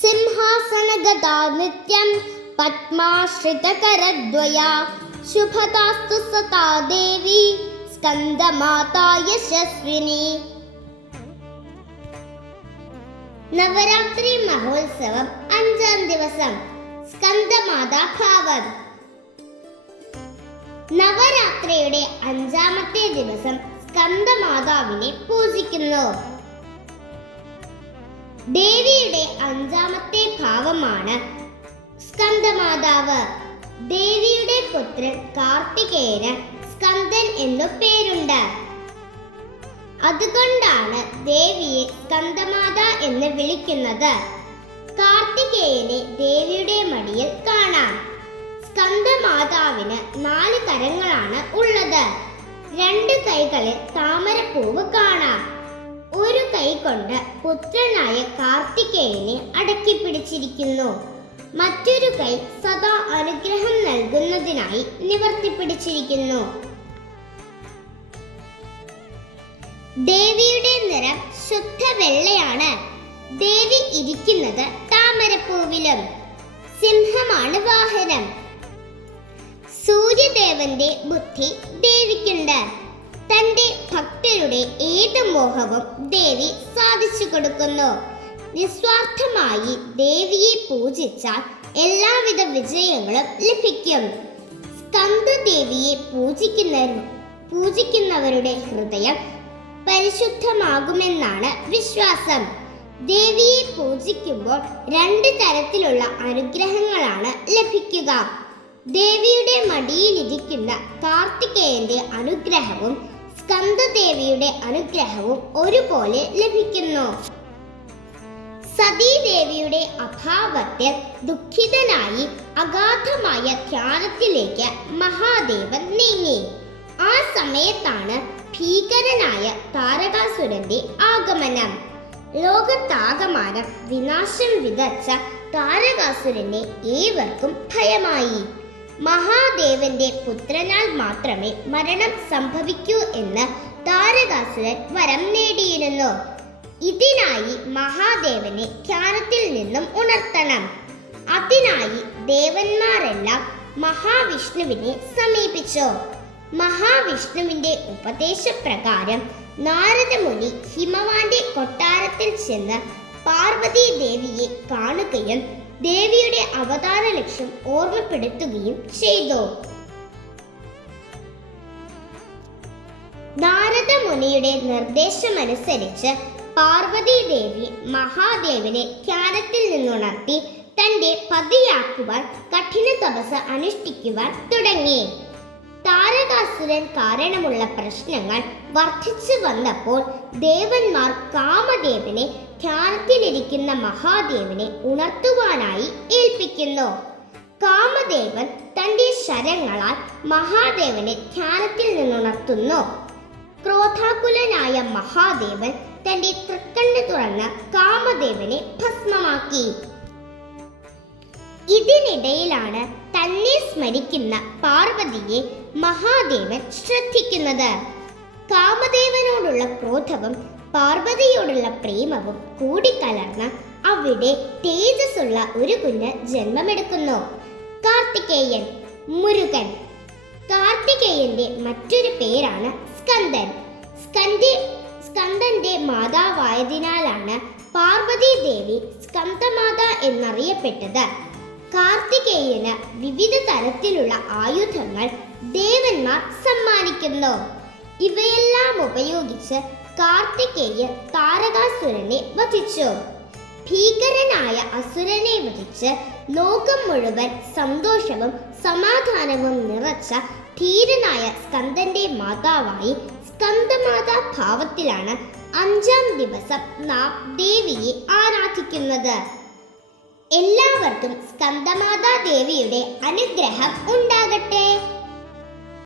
സിംഹാസനഗതാ നിത്യം പത്മാശ്രിതകരദ്വയാ ശുഭതാസ്തു സതാ ദേവി സ്കന്ദമാതാ യശസ്വിനി. നവരാത്രി മഹോത്സവം 5-ാം ദിവസം സ്കന്ദമാതാ ഭാവം. നവരാത്രിയുടെ 5-ാമത്തെ ദിവസം സ്കന്ദമാതാവിനെ പൂജിക്കുന്നു. ദേവിയുടെ 5-ാമത്തെ ഭാവമാണ് സ്കന്ദമാതാവ്. ദേവിയുടെ പുത്രൻ കാർത്തികേയന് സ്കന്ദൻ എന്നു പേരുണ്ട്. അതുകൊണ്ടാണ് ദേവിയെ സ്കന്ദമാത എന്ന് വിളിക്കുന്നത്. കാർത്തികേയനെ ദേവിയുടെ മടിയിൽ കാണാം. സ്കന്ദമാതാവിന് 4 കരങ്ങളാണ് ഉള്ളത്. 2 കൈകളിൽ താമരപ്പൂവ് കാണാം. ഒരു കൈ കൊണ്ട് പുത്രനായ കാർത്തികേയനെ അടക്കി പിടിച്ചിരിക്കുന്നു. മറ്റൊരു കൈ സദാ അനുഗ്രഹം നൽകുന്നതിനായി നിവർത്തിപ്പിടിച്ചിരിക്കുന്നു. ദേവിയുടെ നിറം ശുദ്ധ വെള്ളയാണ്. ദേവി ഇരിക്കുന്നത് താമരപ്പൂവിലും. സിംഹമാണ് വാഹനം. സൂര്യദേവന്റെ ബുദ്ധി ദേവിക്കുണ്ട്. തന്റെ ഭക്തരുടെ ഏത് മോഹവും ദേവി സാധിച്ചു കൊടുക്കുന്നു. നിസ്വാർത്ഥമായി ദേവിയെ പൂജിച്ചാൽ എല്ലാവിധ വിജയങ്ങളും ലഭിക്കും. സ്കന്ദദേവിയെ പൂജിക്കുന്നവരുടെ ഹൃദയം പരിശുദ്ധമാകുമെന്നാണ് വിശ്വാസം. ദേവിയെ പൂജിക്കുമ്പോൾ 2 തരത്തിലുള്ള അനുഗ്രഹങ്ങളാണ് ലഭിക്കുക. ദേവിയുടെ മടിയിലിരിക്കുന്ന കാർത്തികേയന്റെ അനുഗ്രഹവും സ്കന്ദദേവിയുടെ അനുഗ്രഹവും ഒരുപോലെ ലഭിക്കുന്നു. സതീദേവിയുടെ അഭാവത്തിൽ ദുഃഖിതനായി അഗാധമായ ധ്യാനത്തിലേക്ക് മഹാദേവൻ നീങ്ങി. ആ സമയത്താണ് ഭീകരനായ താരകാസുരന്റെ ആഗമനം. ലോകത്താകമാനം വിനാശം വിതച്ച താരകാസുരനെ ഏവർക്കും ഭയമായി. മഹാദേവന്റെ പുത്രനാൽ മാത്രമേ മരണം സംഭവിക്കൂ എന്ന് താരകാസുരൻ വരം നേടിയിരുന്നു. ഇതിനായി മഹാദേവനെ ധ്യാനത്തിൽ നിന്നും ഉണർത്തണം. അതിനായി ദേവന്മാരെല്ലാം മഹാവിഷ്ണുവിനെ സമീപിച്ചു. മഹാവിഷ്ണുവിന്റെ ഉപദേശപ്രകാരം നാരദമുനി ഹിമവാന്റെ കൊട്ടാരത്തിൽ ചെന്ന് പാർവതി ദേവിയെ കാണുകയും ദേവിയുടെ അവതാര ലക്ഷ്യം ഓർമ്മപ്പെടുത്തുകയും ചെയ്തു. നാരദമുനിയുടെ നിർദ്ദേശമനുസരിച്ച് പാർവതി ദേവി മഹാദേവനെ ധ്യാനത്തിൽ നിന്നുണർത്തി തന്റെ പതിയാക്കുവാൻ കഠിന തപസ് അനുഷ്ഠിക്കുവാൻ തുടങ്ങി. താരകാസുരൻ കാരണമുള്ള പ്രശ്നങ്ങൾ വർദ്ധിച്ചു വന്നപ്പോൾ ദേവന്മാർ കാമദേവനെ ധ്യാനത്തിലിരിക്കുന്ന മഹാദേവനെ ഉണർത്തുവാനായി ഏൽപ്പിക്കുന്നു. കാമദേവൻ തന്റെ ശരങ്ങളാൽ മഹാദേവനെ ധ്യാനത്തിൽ നിന്നുണർത്തുന്നു. ക്രോധാകുലനായ മഹാദേവൻ തന്റെ തൃക്കണ്ണ് തുറന്ന് കാമദേവനെ ഭസ്മമാക്കി. ഇതിനിടയിലാണ് തന്നെ സ്മരിക്കുന്ന പാർവതിയെ മഹാദേവൻ ശ്രദ്ധിക്കുന്നത്. കാമദേവനോടുള്ള ക്രോധവും പാർവതിയോടുള്ള പ്രേമവും കൂടിക്കലർന്ന് അവിടെ തേജസ്സുള്ള ഒരു കുഞ്ഞ് ജന്മമെടുക്കുന്നു. കാർത്തികേയൻ, മുരുകൻ. കാർത്തികേയന്റെ മറ്റൊരു പേരാണ് സ്കന്ദൻ. സ്കന്ദന്റെ മാതാവായതിനാലാണ് പാർവതി ദേവി സ്കന്ദമാത എന്നറിയപ്പെട്ടത്. കാർത്തികേയന് വിവിധ തരത്തിലുള്ള ആയുധങ്ങൾ ദേവന്മാർ സമ്മാനിക്കുന്നു. ഇവയെല്ലാം ഉപയോഗിച്ച് കാർത്തികേയൻ താരകാസുരനെ വധിച്ചു. ഭീകരനായ അസുരനെ വധിച്ച് ലോകം മുഴുവൻ സന്തോഷവും സമാധാനവും നിറച്ച ധീരനായ സ്കന്ദന്റെ മാതാവായി സ്കന്ദമാതാ ഭാവത്തിലാണ് 5-ാം ദിവസം നാം ദേവിയെ ആരാധിക്കുന്നത്. എല്ലാവർക്കും സ്കന്ദമാതാ ദേവിയുടെ അനുഗ്രഹം ഉണ്ടാകട്ടെ.